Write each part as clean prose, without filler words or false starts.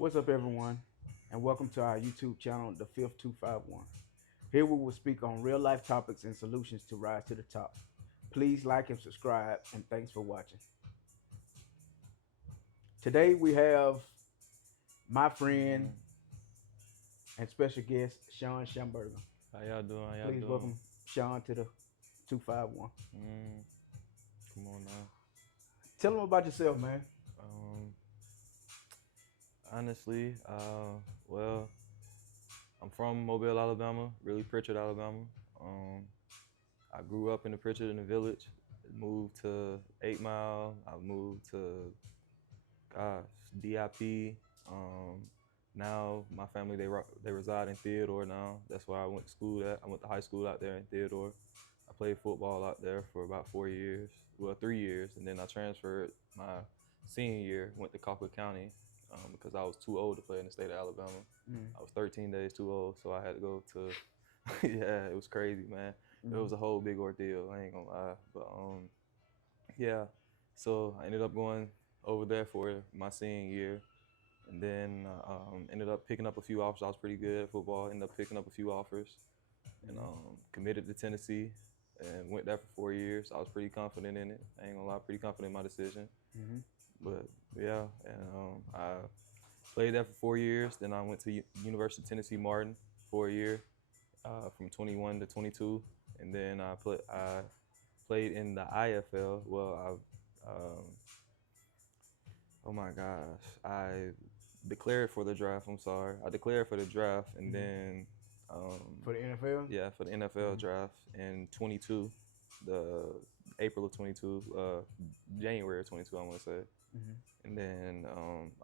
What's up, everyone, and welcome to our YouTube channel, The Fifth 251. Here we will speak on real life topics and solutions to rise to the top. Please like and subscribe, and thanks for watching. Today we have my friend and special guest, Shawn Shamburger. How y'all doing? How y'all Please doing? welcome Shawn to the 251. Mm, come on now. Tell them about yourself, man. Um, honestly, well, I'm from Mobile, Alabama, really Pritchard, Alabama. Um, I grew up in the Pritchard in the village. Moved to 8 Mile. I moved to, gosh, DIP. Now my family they reside in Theodore now. That's where I went to school at. I went to high school out there in Theodore. I played football out there for about 4 years, well 3 years, and then I transferred my senior year. Went to Colquitt County because I was too old to play in the state of Alabama. Mm. I was 13 days too old, so I had to go to. Yeah, it was crazy, man. It Mm. was a whole big ordeal. I ain't gonna lie, but yeah. So I ended up going over there for my senior year, and then ended up picking up a few offers. I was pretty good at football. Ended up picking up a few offers, and committed to Tennessee, and went there for 4 years. I was pretty confident in it. I ain't gonna lie, pretty confident in my decision. Mm-hmm. But yeah, and I played there for 4 years. Then I went to University of Tennessee Martin for a year, from 21 to 22, and then I played in the IFL. Well, oh my gosh, I declared for the draft. I'm sorry, I declared for the draft, and then For the NFL? yeah, for the NFL draft in 22, the April of 22, January of 22, I want to say. Mm-hmm. And then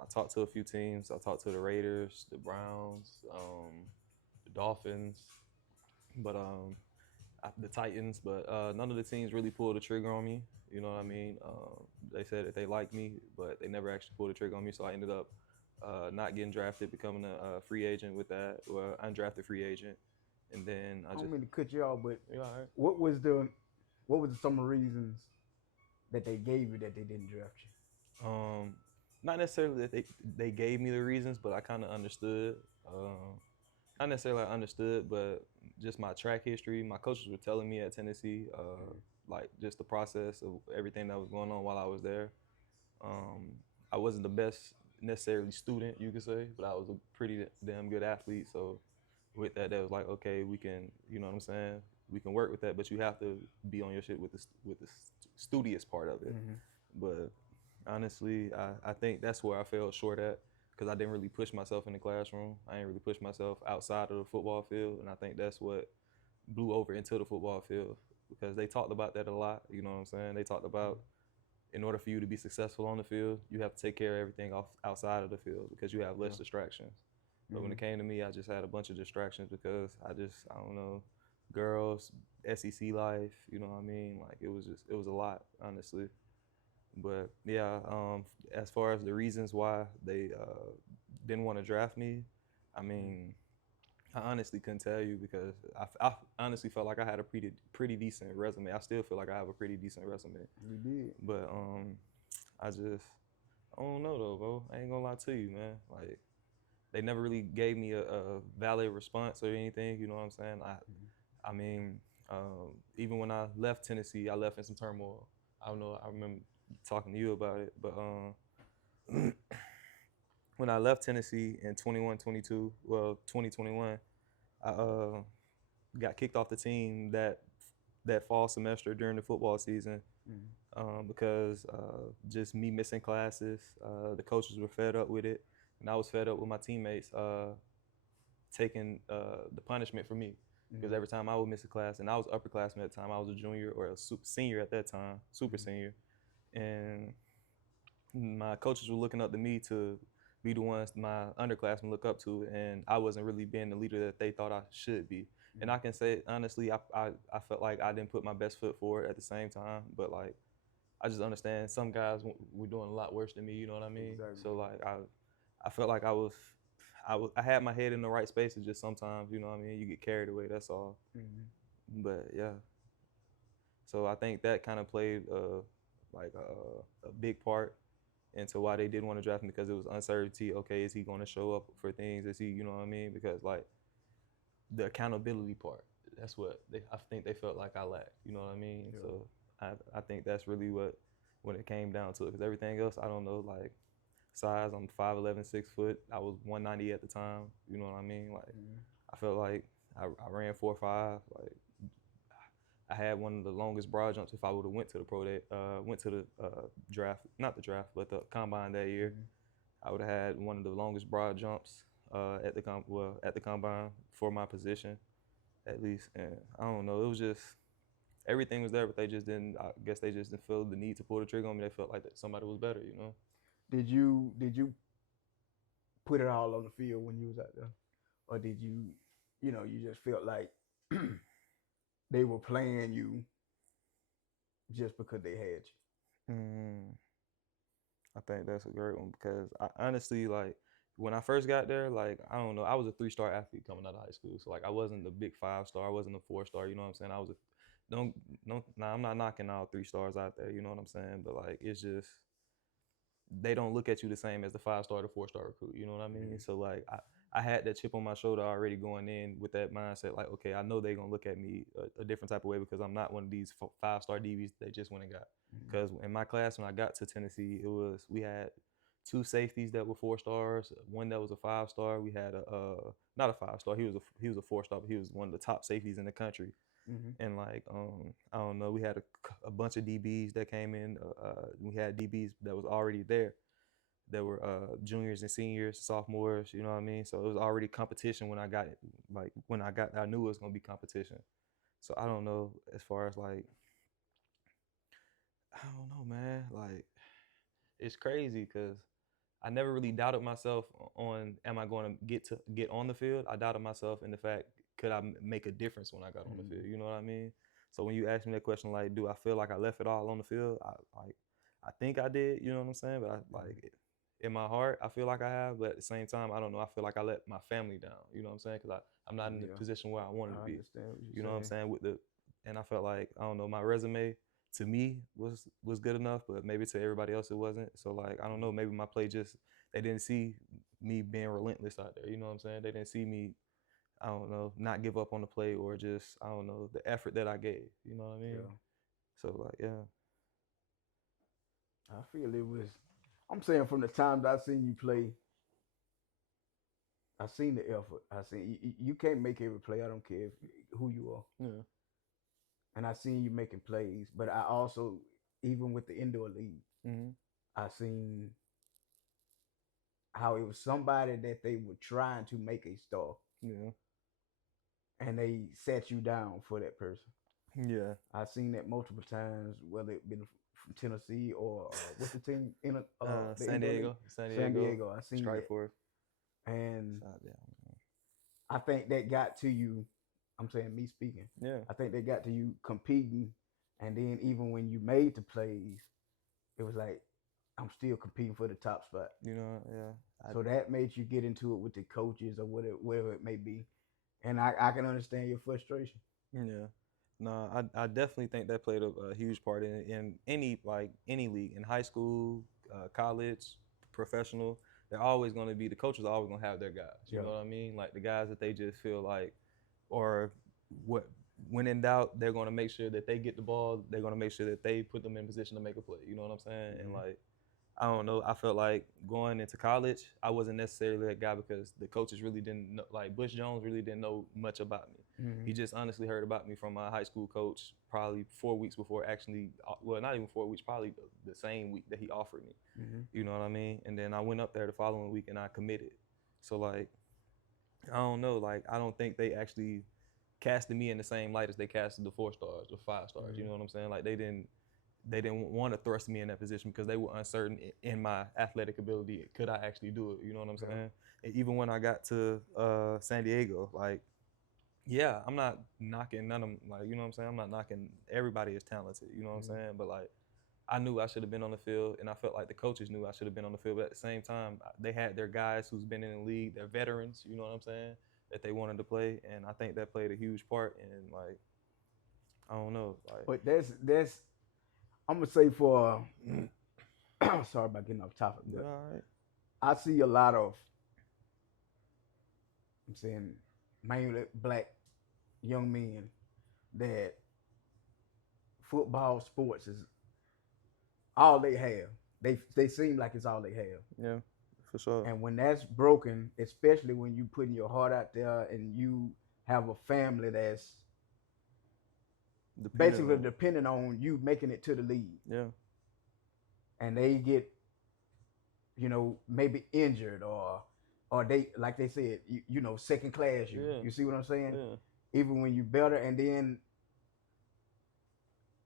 I talked to a few teams. I talked to the Raiders, the Browns, the Dolphins, but the Titans. But none of the teams really pulled the trigger on me. You know what I mean? They said that they liked me, but they never actually pulled the trigger on me. So I ended up not getting drafted, becoming a free agent with that, well, undrafted free agent. And then I don't mean to cut you off, but yeah, all right. what was some of the reasons that they gave you that they didn't draft you? Not necessarily that they gave me the reasons, but I kind of understood. Not necessarily I understood, but just my track history. My coaches were telling me at Tennessee, like just the process of everything that was going on while I was there. Um, I wasn't the best necessarily student, you could say, but I was a pretty damn good athlete. So with that, that was like, okay, we can, you know what I'm saying? We can work with that, but you have to be on your shit with the studious part of it. Mm-hmm. But honestly, I think that's where I fell short at because I didn't really push myself in the classroom. I didn't really push myself outside of the football field, and I think that's what blew over into the football field because they talked about that a lot. You know what I'm saying? They talked about in order for you to be successful on the field, you have to take care of everything off outside of the field because you have less distractions. But when it came to me, I just had a bunch of distractions because I don't know, girls, SEC life, you know what I mean? Like it was a lot, honestly. But yeah, as far as the reasons why they didn't want to draft me, I mean, I honestly couldn't tell you because I honestly felt like I had a pretty decent resume. I still feel like I have a pretty decent resume. You did. But I don't know though, bro. I ain't gonna lie to you, man. Like they never really gave me a valid response or anything. You know what I'm saying? I mean, even when I left Tennessee, I left in some turmoil. I don't know. I remember talking to you about it, but when I left Tennessee in 21-22, well, 2021, I got kicked off the team that fall semester during the football season because just me missing classes. The coaches were fed up with it, and I was fed up with my teammates taking the punishment for me. Because every time I would miss a class, and I was upperclassman at the time, I was a junior or a senior at that time, super senior, and my coaches were looking up to me to be the ones my underclassmen look up to, and I wasn't really being the leader that they thought I should be. And I can say honestly, I felt like I didn't put my best foot forward at the same time, but like I just understand some guys were doing a lot worse than me. You know what I mean? Exactly. So like I felt like I had my head in the right spaces. Just sometimes, you know what I mean, you get carried away. That's all. But yeah, so I think that kind of played like a big part into why they didn't want to draft him, because it was uncertainty. Okay, is he going to show up for things? Is he, you know what I mean? Because like the accountability part, that's what I think they felt like I lacked. You know what I mean? Yeah. So I think that's really what when it came down to it. Because everything else, I don't know, like size. I'm 5'11", 6 foot. I was 190 at the time. You know what I mean? Like I felt like I ran 4.5. Like I had one of the longest broad jumps. If I would have went to the pro day, went to the draft, not the draft, but the combine that year, I would have had one of the longest broad jumps at the combine for my position, at least. And I don't know, it was just everything was there, but they just didn't. I guess they just didn't feel the need to pull the trigger on me. They felt like that somebody was better, you know. Did you put it all on the field when you was out there, or did you, you just felt like they were playing you just because they had you? Mm, I think that's a great one because I honestly like when I first got there, like I don't know, I was a 3-star athlete coming out of high school, so like I wasn't a big 5-star, I wasn't a 4-star. You know what I'm saying? I was a don't don't. Nah, I'm not knocking all 3 stars out there. You know what I'm saying? But like it's just they don't look at you the same as the 5-star to 4-star recruit. You know what I mean? Mm-hmm. So like I had that chip on my shoulder already going in with that mindset. Like, okay, I know they're gonna look at me a different type of way because I'm not one of these 5-star DBs they just went and got. Because in my class when I got to Tennessee, we had 2 safeties that were 4 stars, one that was a 5-star. We had a not a 5-star. He was a 4-star, but he was one of the top safeties in the country. Mm-hmm. And like I don't know, we had a bunch of DBs that came in. We had DBs that was already there, that were juniors and seniors, sophomores. You know what I mean? So it was already competition when I got it. Like when I got, I knew it was gonna be competition. So I don't know as far as like I don't know, man. Like it's crazy because I never really doubted myself on am I going to get on the field. I doubted myself in the fact could I make a difference when I got on the field. You know what I mean? So when you ask me that question, like, do I feel like I left it all on the field? I think I did. You know what I'm saying? But in my heart, I feel like I have. But at the same time, I don't know. I feel like I let my family down. You know what I'm saying? Because I'm not in the position where I wanted to I be. understand what you're You know what I'm saying. saying? And I felt like I don't know, my resume to me was good enough, but maybe to everybody else it wasn't. So like I don't know, maybe my play just they didn't see me being relentless out there. You know what I'm saying? They didn't see me, I don't know, not give up on the play or just I don't know the effort that I gave. You know what I mean? Yeah, So like yeah. I feel it was. I'm saying from the times I seen you play, I seen the effort. I seen you can't make every play. I don't care who you are. Yeah. And I seen you making plays, but I also, even with the indoor league, Mm-hmm. I seen how it was somebody that they were trying to make a star, Yeah. and they set you down for that person. Yeah. I seen that multiple times, whether it been from Tennessee or what's the team in the San indoor league? Diego. San San Diego. Diego. I seen Strike that, force. and Yeah. I think that got to you. I'm saying me speaking. Yeah. I think they got to you competing, and then even when you made the plays, it was like I'm still competing for the top spot. You know, yeah. So that made you get into it with the coaches or whatever it may be, and I can understand your frustration. Yeah. No, I definitely think that played a huge part in any league, in high school, college, professional. They're always going to be the coaches are always going to have their guys. You Yeah. know what I mean? Like the guys that they just feel like, or what when in doubt, they're going to make sure that they get the ball. They're going to make sure that they put them in position to make a play. You know what I'm saying? Mm-hmm. And like I don't know. I felt like going into college, I wasn't necessarily that guy because the coaches really didn't know, like Bush Jones really didn't know much about me. Mm-hmm. He just honestly heard about me from my high school coach probably 4 weeks before actually, well, not even 4 weeks, probably the same week that he offered me. Mm-hmm. You know what I mean? And then I went up there the following week and I committed. So like, I don't know. Like, I don't think they actually casted me in the same light as they casted the 4 stars or 5 stars. Mm-hmm. You know what I'm saying? Like they didn't want to thrust me in that position because they were uncertain in my athletic ability. Could I actually do it? You know what I'm saying? And even when I got to San Diego, like, yeah, I'm not knocking none of them. Like, you know what I'm saying? I'm not knocking. Everybody is talented. You know what I'm saying? But like, I knew I should have been on the field, and I felt like the coaches knew I should have been on the field. But at the same time, they had their guys who's been in the league, they're veterans. You know what I'm saying? That they wanted to play, and I think that played a huge part. And like, I don't know, like, But that's I'm gonna say for sorry about getting off topic, You but all right? I see a lot of, I'm saying, mainly black young men that football sports is all they have. They seem like it's all they have. Yeah, for sure. And when that's broken, especially when you putting your heart out there and you have a family that's Depending basically on. depending on you making it to the league, Yeah. and they get, maybe injured or they like they said, second class you. Yeah. You see what I'm saying? Yeah. Even when you better, and then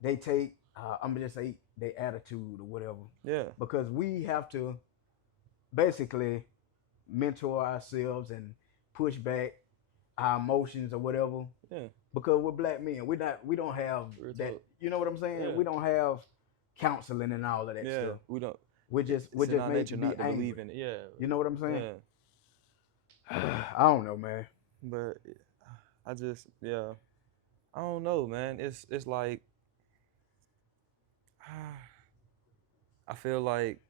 they take I'm gonna just say their attitude or whatever, Yeah. because we have to basically mentor ourselves and push back our emotions or whatever, Yeah. because we're black men. We don't have Real that. talk. You know what I'm saying? Yeah. We don't have counseling and all of that Yeah. stuff. We don't. We're It's in just our made to nature be not to angry. believe in it. Yeah. You know what I'm saying? Yeah. I don't know, man. But I just, yeah, I don't know, man. It's like I feel like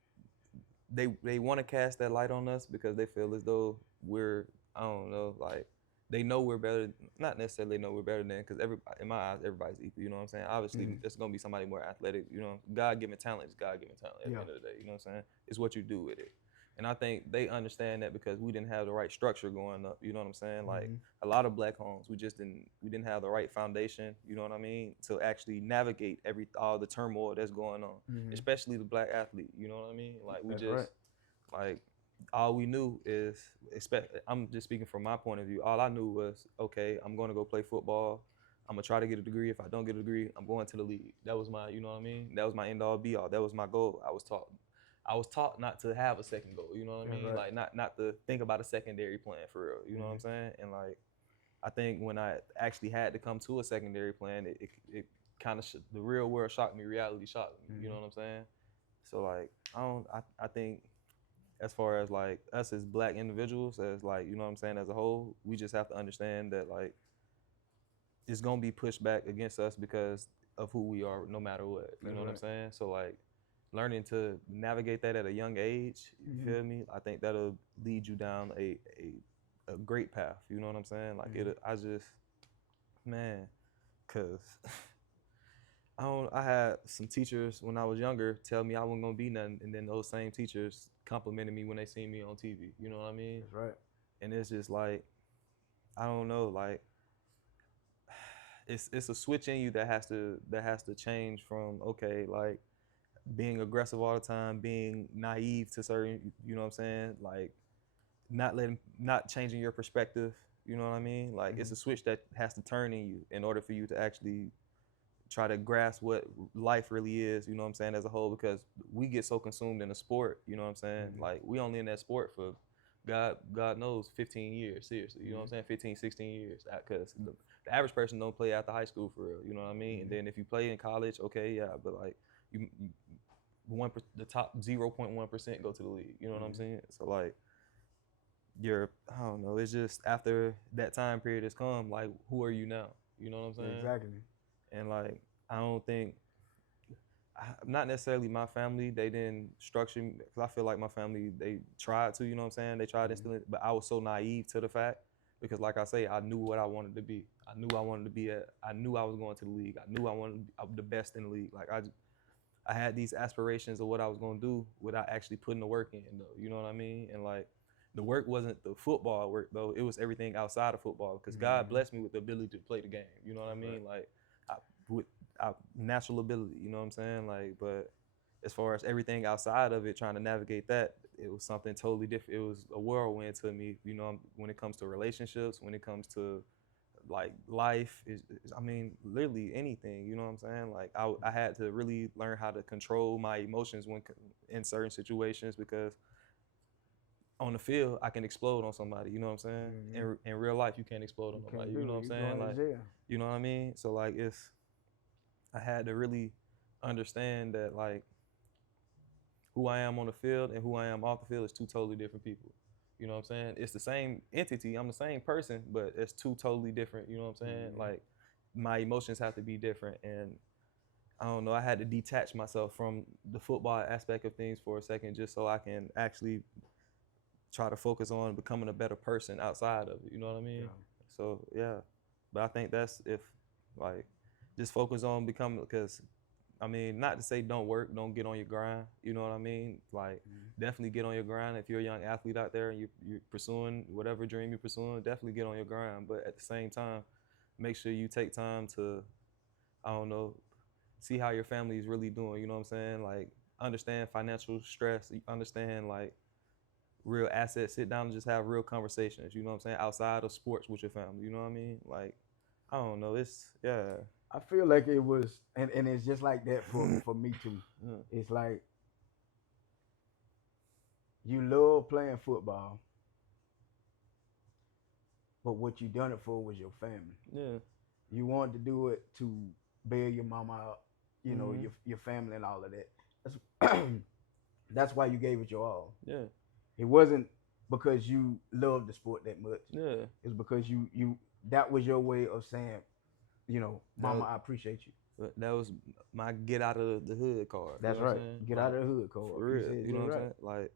they want to cast that light on us because they feel as though we're, I don't know, like they know we're better. Not necessarily they know we're better than, because everybody, in my eyes, everybody's equal. You know what I'm saying? Obviously, it's gonna be somebody more athletic. You know, God-given talent is God-given talent at the end of the day. You know what I'm saying? It's what you do with it. And I think they understand that because we didn't have the right structure going up. You know what I'm saying? Like a lot of black homes, we didn't have the right foundation. You know what I mean? To actually navigate all the turmoil that's going on, especially the black athlete. You know what I mean? Like we That's just right. like all we knew is I'm just speaking from my point of view. All I knew was, okay, I'm going to go play football. I'm gonna try to get a degree. If I don't get a degree, I'm going to the league. That was my, you know what I mean? That was my end all be all. That was my goal. I was taught not to have a second goal. You know what I mean? Right. Like not to think about a secondary plan for real. You know what I'm saying? And like I think when I actually had to come to a secondary plan, it kind of the real world shocked me. Reality shocked me. You know what I'm saying? So like I think as far as like us as black individuals, as like, you know what I'm saying, as a whole, we just have to understand that like it's gonna be pushed back against us because of who we are, no matter what. You know what I'm saying? So like learning to navigate that at a young age, you feel me? I think that'll lead you down a great path. You know what I'm saying? Like I just, man, cause I had some teachers when I was younger tell me I wasn't gonna be nothing, and then those same teachers complimented me when they seen me on TV. You know what I mean? That's right. And it's just like, I don't know, like it's a switch in you that has to change from, okay, like being aggressive all the time, being naive to certain, you know what I'm saying, like not changing your perspective. You know what I mean? Like it's a switch that has to turn in you in order for you to actually try to grasp what life really is, you know what I'm saying, as a whole, because we get so consumed in a sport, you know what I'm saying? Like we only in that sport for God knows 15 years, seriously, you know what I'm saying? 15, 16 years, because the average person don't play after high school for real, you know what I mean? And then if you play in college, okay, yeah, but like you the top 0.1% go to the league, you know what I'm saying? So like I don't know, it's just after that time period has come, like who are you now? You know what I'm saying? Exactly. And like I don't think, not necessarily my family, they didn't structure me, because I feel like my family, they tried to, you know what I'm saying, they tried to instill it, but I was so naive to the fact, because like I say, I knew what I wanted to be. I knew I wanted to be I knew I was going to the league. I knew I wanted to be the best in the league. Like I had these aspirations of what I was going to do without actually putting the work in, though, you know what I mean? And like the work wasn't the football work, though, it was everything outside of football, because God blessed me with the ability to play the game, you know what I mean? Like with natural ability, you know what I'm saying? Like, but as far as everything outside of it, trying to navigate that, it was something totally different. It was a whirlwind to me, you know, when it comes to relationships, when it comes to like life, I mean, literally anything, you know what I'm saying? Like I had to really learn how to control my emotions when in certain situations, because on the field, I can explode on somebody, you know what I'm saying? In real life, you can't explode on nobody, you know what I'm saying? Like, you know what I mean? So like I had to really understand that like who I am on the field and who I am off the field is two totally different people. You know what I'm saying? It's the same entity. I'm the same person, but it's two totally different. You know what I'm saying? Like my emotions have to be different, and I don't know, I had to detach myself from the football aspect of things for a second just so I can actually try to focus on becoming a better person outside of it. You know what I mean? Yeah. So yeah, but I think that's if like just focus on becoming because I mean not to say don't work, don't get on your grind. You know what I mean? Like definitely get on your grind if you're a young athlete out there and you're pursuing whatever dream you're pursuing. Definitely get on your grind, but at the same time, make sure you take time to I don't know see how your family is really doing. You know what I'm saying? Like understand financial stress. Understand like real assets, sit down and just have real conversations, you know what I'm saying? Outside of sports with your family, you know what I mean? Like, I don't know, it's yeah. I feel like it was, and it's just like that for me too. Yeah. It's like you love playing football, but what you done it for was your family. Yeah. You wanted to do it to bail your mama out, you know, Mm-hmm. your family and all of that. That's that's why you gave it your all. Yeah. It wasn't because you loved the sport that much. Yeah. It's because you that was your way of saying, you know, mama, That, I appreciate you. that was my get out of the hood card, you That's know what I'm right. saying? Get out Like, of the hood, Cole. for You real, said you know just what I'm right. saying?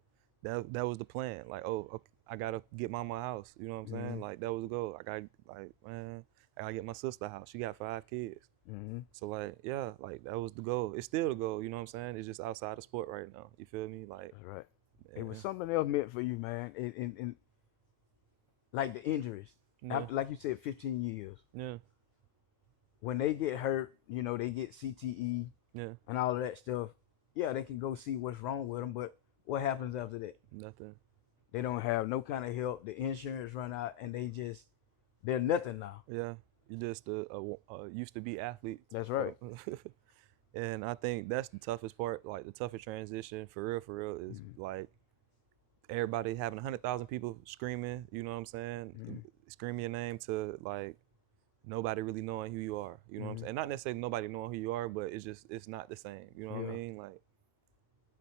Like, that was the plan. Like, oh, okay, I gotta get mama a house, you know what I'm saying? Mm-hmm. Like, that was the goal. I got like, man, I gotta get my sister a house. She got 5 kids. Mm-hmm. So like, yeah, like that was the goal. It's still the goal, you know what I'm saying? It's just outside of sport right now. You feel me? Like, That's right. It was yeah, something else meant for you, man. In like the injuries. yeah, After, like you said, 15 years. yeah, When they get hurt, you know, they get CTE yeah, and all of that stuff. Yeah, they can go see what's wrong with them, but what happens after that? nothing. They don't have no kind of help. The insurance run out, and they're nothing now. Yeah, you just used to be athlete. That's right. And I think that's the toughest part. Like the toughest transition for real, is Mm-hmm. like everybody having 100,000 people screaming. You know what I'm saying? Mm-hmm. Screaming your name to like nobody really knowing who you are. You know what I'm Mm-hmm. saying? Not necessarily nobody knowing who you are, but it's not the same. You know what I Yeah. mean? Like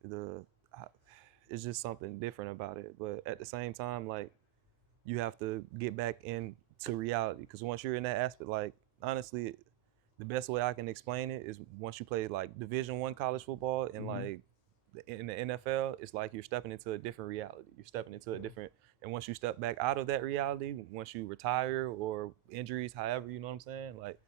the I, it's just something different about it. But at the same time, like you have to get back into reality because once you're in that aspect, like honestly, the best way I can explain it is once you play like Division 1 college football and Mm-hmm. like in the NFL, it's like you're stepping into a different reality. You're stepping into a different, and once you step back out of that reality, once you retire or injuries, however, you know what I'm saying, like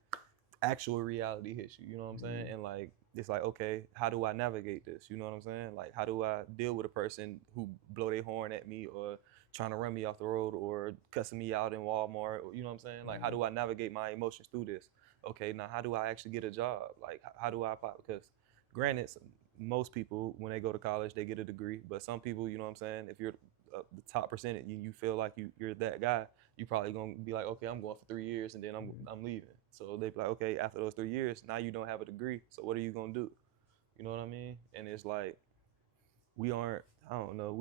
actual reality hits you. You know what I'm saying, Mm-hmm. and like it's like okay, how do I navigate this? You know what I'm saying? Like how do I deal with a person who blow their horn at me or trying to run me off the road or cussing me out in Walmart? Or, you know what I'm saying? Like how do I navigate my emotions through this? Okay, now how do I actually get a job? Like how do I apply? Because granted, most people when they go to college they get a degree, but some people, you know what I'm saying, if you're the top percentage, you feel like you're that guy, you probably gonna be like, okay, I'm going for 3 years and then I'm leaving. So they be like, okay, after those 3 years, now you don't have a degree, so what are you gonna do? You know what I mean? And it's like we aren't, I don't know,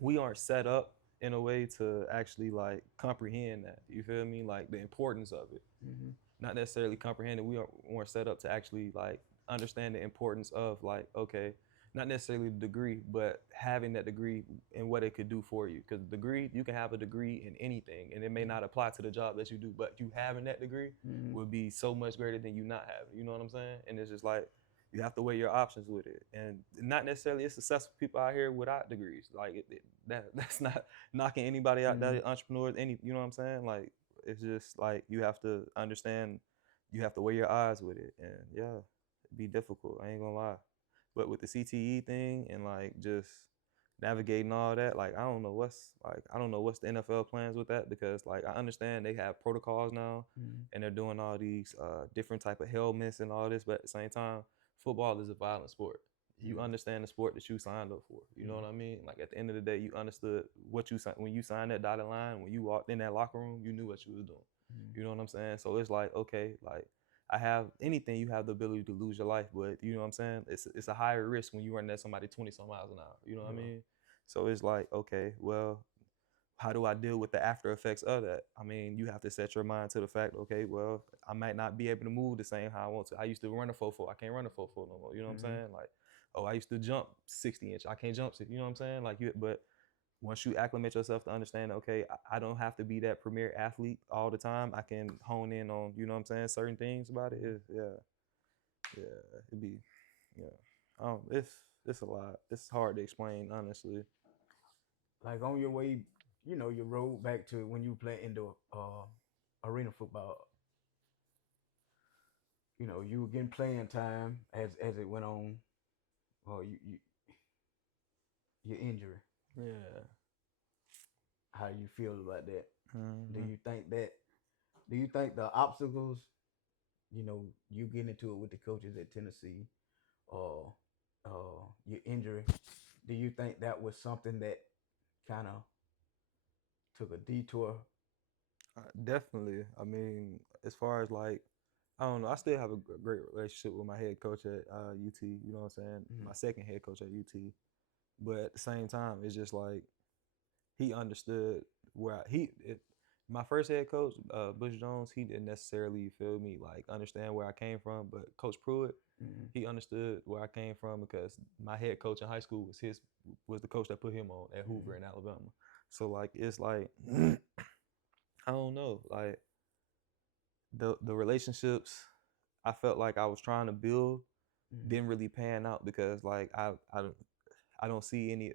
we aren't set up in a way to actually like comprehend that. You feel me? Like the importance of it. Mm-hmm. Not necessarily comprehend it. Weren't set up to actually like understand the importance of like okay, not necessarily the degree, but having that degree and what it could do for you. Because degree, you can have a degree in anything, and it may not apply to the job that you do, but you having that degree Mm-hmm. would be so much greater than you not having. You know what I'm saying? And it's just like you have to weigh your options with it, and not necessarily it's successful people out here without degrees. Like that's not knocking anybody out Mm-hmm. that entrepreneurs. Any, you know what I'm saying? Like it's just like you have to understand, you have to weigh your odds with it, and yeah, it'd be difficult. I ain't gonna lie, but with the CTE thing and like just navigating all that, like I don't know what's the NFL plans with that because like I understand they have protocols now, Mm-hmm. and they're doing all these different type of helmets and all this, but at the same time, football is a violent sport. You understand the sport that you signed up for. You know what I mean? Like at the end of the day, you understood what you signed when you signed that dotted line. When you walked in that locker room, you knew what you was doing. Mm-hmm. You know what I'm saying? So it's like okay, like I have anything, you have the ability to lose your life, but you know what I'm saying? It's a higher risk when you run at somebody 20 some miles an hour. You know what I Yeah. mean? So it's like okay, well, how do I deal with the after effects of that? I mean, you have to set your mind to the fact, okay, well, I might not be able to move the same how I want to. I used to run a 4-4. I can't run a 4-4 no more. You know what I'm Mm-hmm. saying? Like, oh, I used to jump 60 inch. I can't jump 60. You know what I'm saying? Like, but once you acclimate yourself to understand, okay, I don't have to be that premier athlete all the time. I can hone in on, you know what I'm saying, certain things about it. Yeah. Yeah, it'd be, yeah. It's a lot. It's hard to explain, honestly. Like on your way, your road back to when you play indoor arena football, you were getting playing time as it went on, or your injury. Yeah. How you feel about that? Do Hmm. you think that? Do you think the obstacles, you get into it with the coaches at Tennessee, or your injury? Do you think that was something that kind of took a detour? Definitely. I mean, as far as like, I don't know. I still have a great relationship with my head coach at UT. You know what I'm saying? Mm-hmm. My second head coach at UT. But at the same time, it's just like he understood where my first head coach, Bush Jones, he didn't necessarily feel me like understand where I came from. But Coach Pruitt, Mm-hmm. he understood where I came from because my head coach in high school was the coach that put him on at Mm-hmm. Hoover in Alabama. So like it's like I don't know, like the relationships I felt like I was trying to build Mm-hmm. didn't really pan out because like I don't see any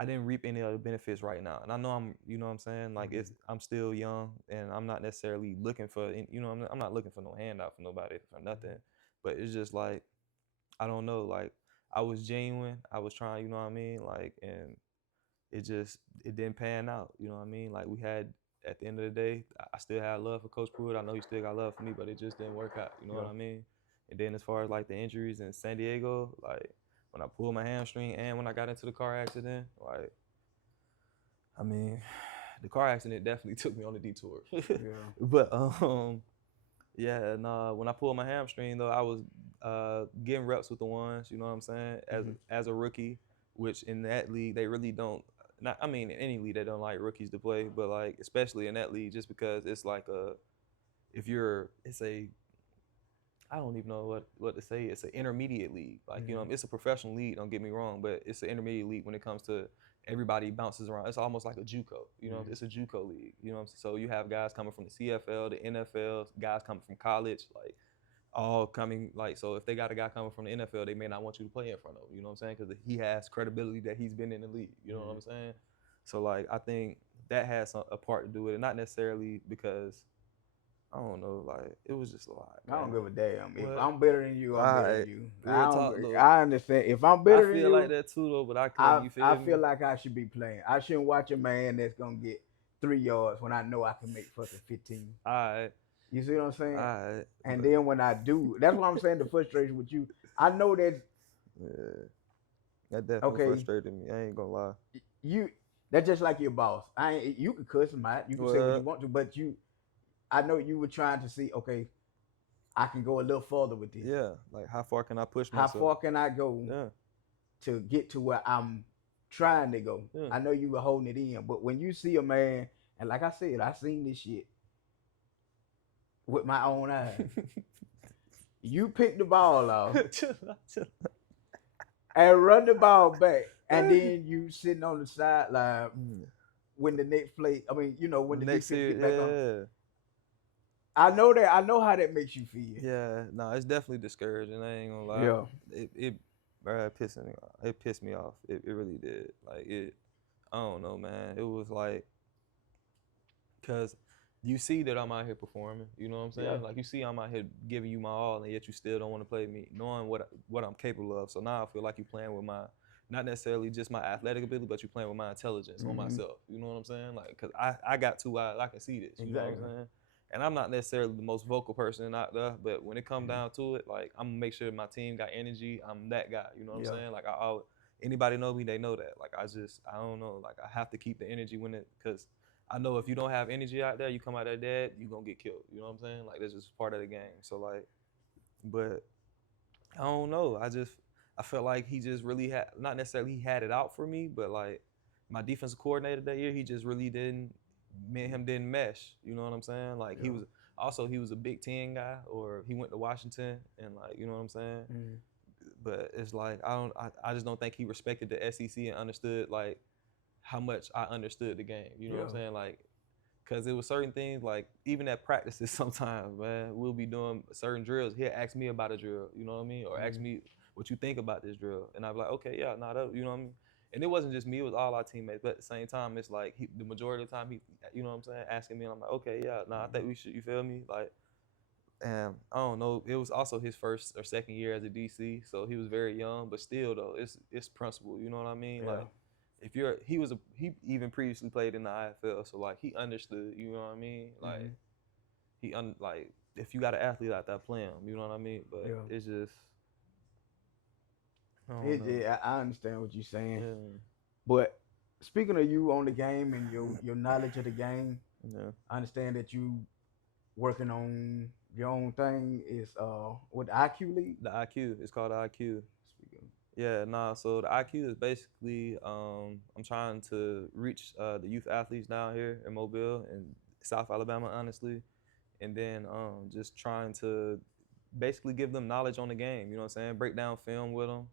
I didn't reap any other benefits right now. And I know you know what I'm saying? Like Mm-hmm. I'm still young and I'm not necessarily looking for, I'm not looking for no handout from nobody for nothing. But it's just like, I don't know, like I was genuine. I was trying, you know what I mean? Like, and it didn't pan out. You know what I mean? Like we had, at the end of the day, I still had love for Coach Pruitt. I know he still got love for me, but it just didn't work out. You know what Yeah. I mean? And then as far as like the injuries in San Diego, like when I pulled my hamstring and when I got into the car accident, like I mean, the car accident definitely took me on a detour. Yeah. But yeah, and when I pulled my hamstring though, I was getting reps with the ones, you know what I'm saying, Mm-hmm. as a rookie, which in that league they really don't. Not, I mean, in any league they don't like rookies to play, but like especially in that league, just because it's like it's a I don't even know what to say. It's an intermediate league. Like, Mm-hmm. it's a professional league, don't get me wrong, but it's an intermediate league when it comes to everybody bounces around. It's almost like a JUCO. Mm-hmm. It's a JUCO league. You know what I'm saying? So you have guys coming from the CFL, the NFL, guys coming from college, like all coming like so if they got a guy coming from the NFL, they may not want you to play in front of him, you know what I'm saying? Because he has credibility that he's been in the league. You know what Mm-hmm. I'm saying? So like I think that has a part to do with it. Not necessarily because I don't know, like it was just a lot, I don't man. give a damn. If What? I'm better than you, All I'm better than right, you. I real don't. talk though. I understand. If I'm I better than feel like you, that too though, but I couldn't. I You I feel feel me? like I should be playing. I shouldn't watch a man that's gonna get 3 yards when I know I can make fucking 15. All right, You see what I'm all saying? right, And but then when I do, that's what I'm saying. The frustration with you, I know that. yeah, that definitely Okay, frustrated me. I ain't gonna lie. you that's just like your boss. I ain't, you can cuss him out, you can say what you Well, want to, but I know you were trying to see. Okay, I can go a little further with this. yeah, like how far can I push How myself? far can I go Yeah, to get to where I'm trying to go? yeah. I know you were holding it in, but when you see a man, and like I said, I seen this shit with my own eyes. You pick the ball off Chill out, chill and run the ball back, and then you sitting on the sideline out. when the next play. I mean, when The the next defense year, get back on. yeah. I know that. I know how that makes you feel. Yeah, no, it's definitely discouraging. I ain't gonna lie. Yeah. It pissed me off. It really did. Like I don't know, man. It was like, cause you see that I'm out here performing. You know what I'm Yeah. saying? Like you see I'm out here giving you my all, and yet you still don't want to play me, knowing what I'm capable of. So now I feel like you're playing with my, not necessarily just my athletic ability, but you're playing with my intelligence on Mm-hmm. myself. You know what I'm saying? Like, cause I got 2 eyes, I can see this. You know what I'm Exactly. saying? And I'm not necessarily the most vocal person out there, but when it come Mm-hmm. down to it, like I'm gonna make sure my team got energy. I'm that guy. You know what I'm Yeah. saying? Like anybody know me, they know that. Like I don't know. Like I have to keep the energy cause I know if you don't have energy out there, you come out there dead, you gonna get killed. You know what I'm saying? Like that's just part of the game. So like, but I don't know. I felt like he just really had, not necessarily he had it out for me, but like my defensive coordinator that year, he just really didn't. Me and him didn't mesh. You know what I'm saying? Like Yeah. he was a Big Ten guy, or he went to Washington, and like you know what I'm saying. Mm-hmm. But it's like I just don't think he respected the SEC and understood like how much I understood the game. You know what I'm Yeah. saying? Like Cause it was certain things like even at practices sometimes, man, we'll be doing certain drills. He'll ask me about a drill, you know what I mean, or ask me what you think about this drill, and I'm like, okay, yeah, nah, that, you know what I mean. And it wasn't just me; it was all our teammates. But at the same time, it's like the majority of the time, he, you know what I'm saying, asking me, and I'm like, okay, yeah, nah, I think we should. You feel me? Like, and I don't know. It was also his first or second year as a DC, so he was very young. But still, though, it's principle. You know what I mean? Yeah. Like, if he even previously played in the IFL, so like he understood. You know what I mean? Like like if you got an athlete like that, play him. You know what I mean? But it's just I don't know. I understand what you're saying, Yeah. but speaking of you on the game and your knowledge of the game, Yeah. I understand that you working on your own thing. Is what the IQ League? The IQ. It's called the IQ. Speaking. Yeah, nah. So the IQ is basically I'm trying to reach the youth athletes down here in Mobile and South Alabama, honestly, and then just trying to basically give them knowledge on the game. You know what I'm saying? Break down film with them.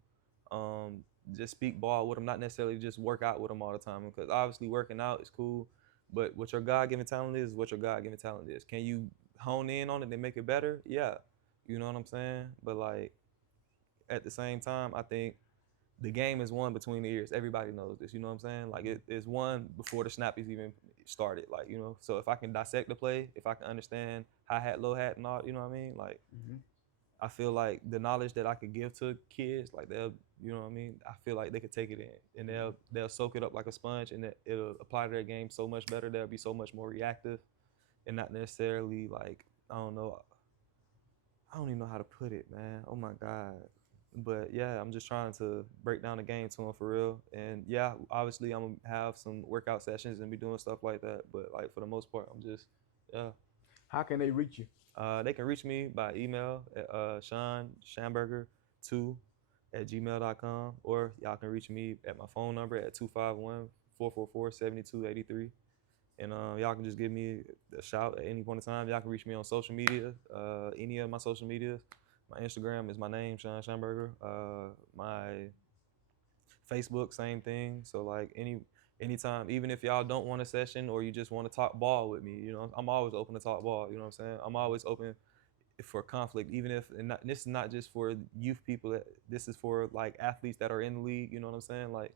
Um, just speak ball with them, not necessarily just work out with them all the time. Because obviously working out is cool, but what your God-given talent is what your God-given talent is. Can you hone in on it and make it better? Yeah, you know what I'm saying. But like at the same time, I think the game is won between the ears. Everybody knows this. You know what I'm saying? Like it's won before the snap is even started. Like so if I can dissect the play, if I can understand high hat, low hat, and all, you know what I mean? Like I feel like the knowledge that I could give to kids, like they'll, you know what I mean? I feel like they could take it in and they'll soak it up like a sponge and it'll apply to their game so much better. They'll be so much more reactive and not necessarily like I don't know. I don't even know how to put it, man. Oh my God. But yeah, I'm just trying to break down the game to them for real. And yeah, obviously I'm gonna have some workout sessions and be doing stuff like that. But like for the most part, I'm just yeah. How can they reach you? They can reach me by email at Shawn Shamburger2 at gmail.com, or y'all can reach me at my phone number at 251-444-7283. And y'all can just give me a shout at any point in time. Y'all can reach me on social media, any of my social medias. My Instagram is my name, Shawn Schamberger. My Facebook, same thing. So like anytime, even if y'all don't want a session or you just want to talk ball with me, I'm always open to talk ball. You know what I'm saying? I'm always open for conflict, even if this is not just for youth people. This is for like athletes that are in the league. You know what I'm saying? Like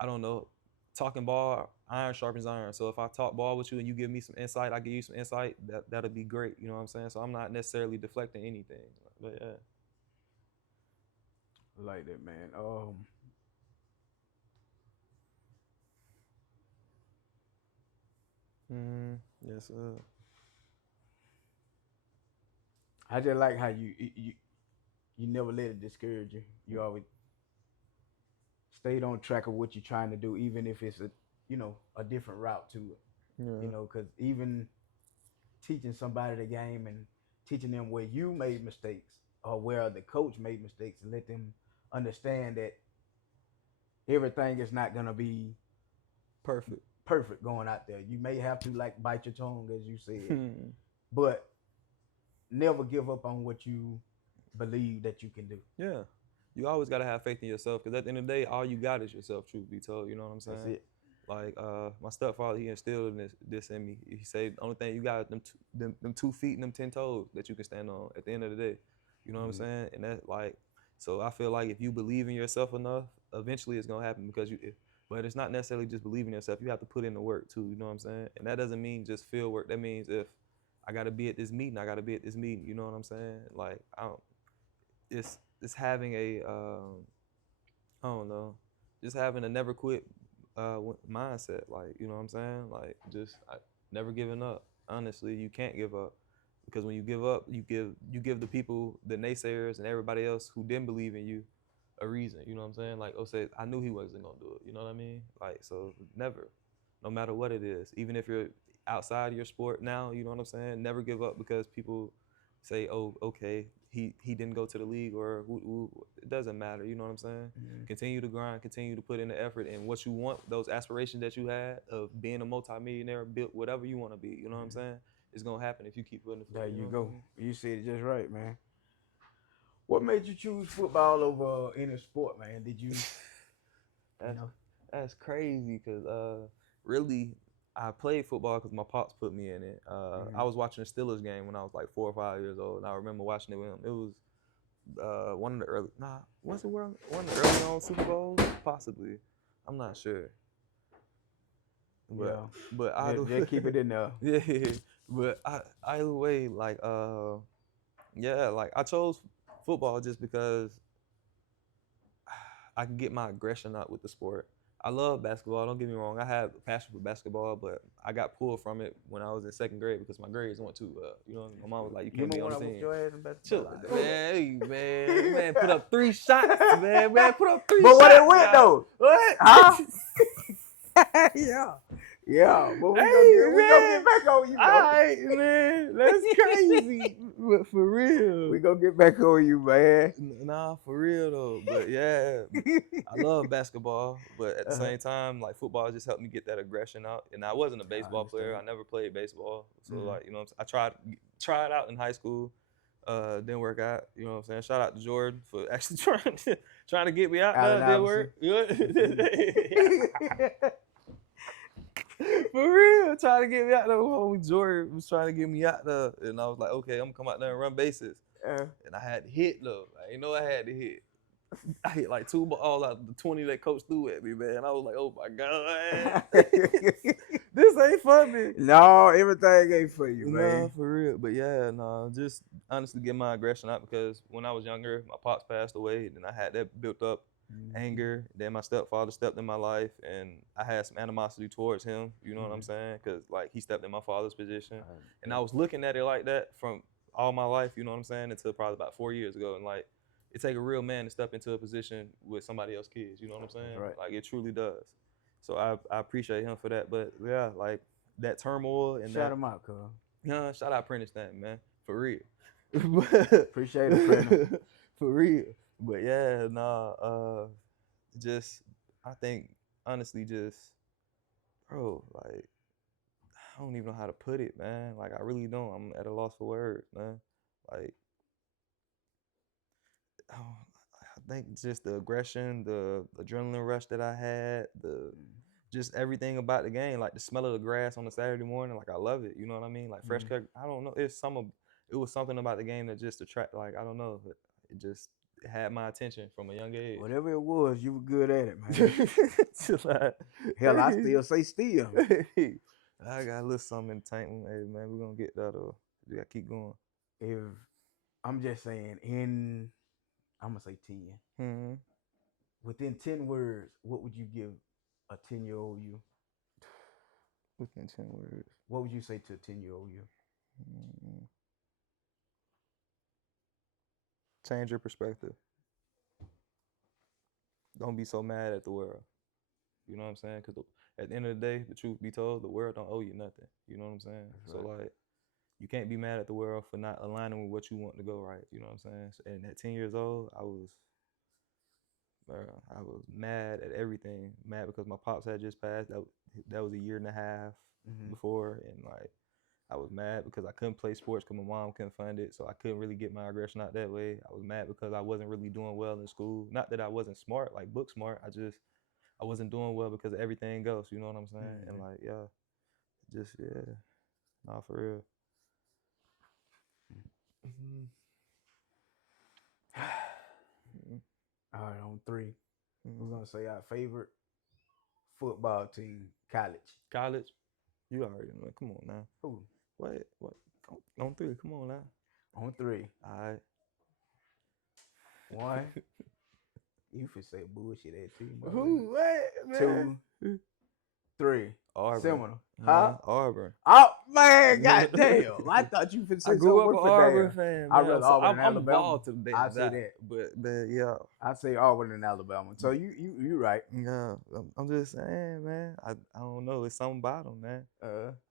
I don't know. Talking ball, iron sharpens iron. So if I talk ball with you and you give me some insight, I give you some insight, that'll be great. You know what I'm saying? So I'm not necessarily deflecting anything. But yeah. I like that, man. Yes, I just like how you never let it discourage you. You always stayed on track of what you're trying to do, even if it's a different route to it. Yeah. Because even teaching somebody the game and teaching them where you made mistakes or where the coach made mistakes, and let them understand that everything is not gonna be perfect going out there. You may have to like bite your tongue, as you said, but never give up on what you believe that you can do. Yeah. You always gotta have faith in yourself, because at the end of the day, all you got is yourself, truth be told. You know what I'm saying? That's it. Like my stepfather, he instilled this in me. He said the only thing you got is them 2 feet and them 10 toes that you can stand on at the end of the day. You know what I'm saying? And that like, so I feel like if you believe in yourself enough, eventually it's gonna happen, because but it's not necessarily just believing in yourself. You have to put in the work too. You know what I'm saying? And that doesn't mean just field work. That means if I gotta be at this meeting, I gotta be at this meeting. You know what I'm saying? Like it's having a I don't know, just having a never quit mindset. Like, you know what I'm saying? Like just never giving up. Honestly, you can't give up, because when you give up, you give the people, the naysayers and everybody else who didn't believe in you, a reason. You know what I'm saying? Like, said, I knew he wasn't gonna do it. You know what I mean? Like, so never, no matter what it is, even if you're outside of your sport now, you know what I'm saying? Never give up because people say, oh, okay, he didn't go to the league, or it doesn't matter. You know what I'm saying? Continue to grind, continue to put in the effort, and what you want, those aspirations that you had of being a multimillionaire, build whatever you want to be. You know what I'm saying? It's gonna happen if you keep putting the. There you go. You said it just right, man. What made you choose football over any sport, man? Did you? That's crazy, because really, I played football because my pops put me in it. I was watching a Steelers game when I was like 4 or 5 years old, and I remember watching it with him. It was one of the early, was it one of the early on Super Bowls? Possibly, I'm not sure. But either just keep it in there. yeah, but either way, like yeah, like I chose football just because I can get my aggression out with the sport. I love basketball. Don't get me wrong. I have a passion for basketball, but I got pulled from it when I was in second grade because my grades weren't too well. You know, my mom was like, "You can't be on the team." Your ass in basketball. Chill, man. Hey, man, put up 3 shots, man. Put up 3 but shots. But what it went though? What? Huh? Yeah. But we gonna get back on you, bro. All right, man. That's crazy. But for real. We gonna get back on you, man. Nah, for real though. But yeah, I love basketball. But at the same time, like football just helped me get that aggression out. And I wasn't a baseball player. I never played baseball. So like, you know what I'm saying? I tried out in high school. Didn't work out. You know what I'm saying? Shout out to Jordan for actually trying to get me out there. Didn't work. For real, trying to get me out there. Homie Jordan was trying to get me out there, and I was like, okay, I'm gonna come out there and run bases. And I had to hit though. I didn't know I had to hit. I hit like 2 balls out of the 20 that coach threw at me, man. I was like, oh my god, this ain't for me. No, everything ain't for you, man. Nah, for real. But yeah, just honestly get my aggression out because when I was younger, my pops passed away, and I had that built up anger. Then my stepfather stepped in my life, and I had some animosity towards him. You know what I'm saying? Because like he stepped in my father's position, and I was looking at it like that from all my life. You know what I'm saying? Until probably about 4 years ago, and like it take a real man to step into a position with somebody else's kids. You know what I'm saying? Right. Like it truly does. So I appreciate him for that. But yeah, like that turmoil and shout him out, cuz. Yeah, shout out Prentice Stanton, man, for real. Appreciate it, friend. For real. But yeah, just I think honestly, just bro, like I don't even know how to put it, man. Like I really don't. I'm at a loss for words, man. Like I think just the aggression, the adrenaline rush that I had, just everything about the game, like the smell of the grass on a Saturday morning, like I love it. You know what I mean? Like fresh cut. I don't know. It was something about the game that just attract. Like I don't know, but it just had my attention from a young age. Whatever it was, you were good at it, man. Hell, I still say still. I got a little something in the tank. Hey, man, we're gonna get that. We gotta keep going. If I'm just saying, I'm gonna say 10. Mm-hmm. Within 10 words, what would you give a 10-year-old you? Within 10 words. What would you say to a 10-year-old you? Change your perspective. Don't be so mad at the world. You know what I'm saying? Because at the end of the day, the truth be told, the world don't owe you nothing. You know what I'm saying? Right. So like, you can't be mad at the world for not aligning with what you want to go right. You know what I'm saying? So, and at 10 years old, I was mad at everything. Mad because my pops had just passed. That was a year and a half before, and like I was mad because I couldn't play sports because my mom couldn't fund it, so I couldn't really get my aggression out that way. I was mad because I wasn't really doing well in school. Not that I wasn't smart, like book smart. I wasn't doing well because of everything else. You know what I'm saying? And like, nah, for real. All right, on 3. We're gonna say our favorite football team, college. College? You already know. Come on now. Who? What? On 3. Come on now. On 3. All right. 1. You for say bullshit at team. Who? What? 2, 3. Auburn. Seminole. Huh? Auburn. Oh man, goddamn! I thought you finna say I grew up an Auburn fan. I rather Auburn than I'm Alabama. To the I say that, but yeah. I say Auburn and Alabama. So you right. Yeah, I'm just saying, man. I don't know. It's something about them, man.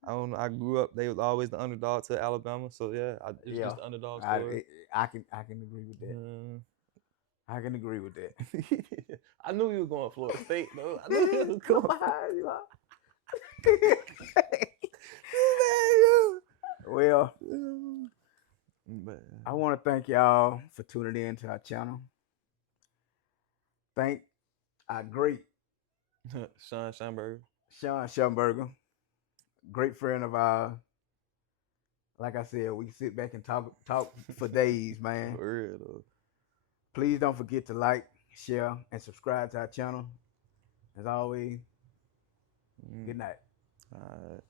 I don't know. I grew up. They was always the underdog to Alabama. So yeah, it's just the underdog story. I can agree with that. I can agree with that. I knew you were going Florida State, though. I knew you was going behind you. Well, I want to thank y'all for tuning in to our channel. Thank our great Shawn Shamburger. Shawn Shamburger. great friend of ours. Like I said, we can sit back and talk for days, man. For real though. Please don't forget to like, share, and subscribe to our channel. As always, good night. All right.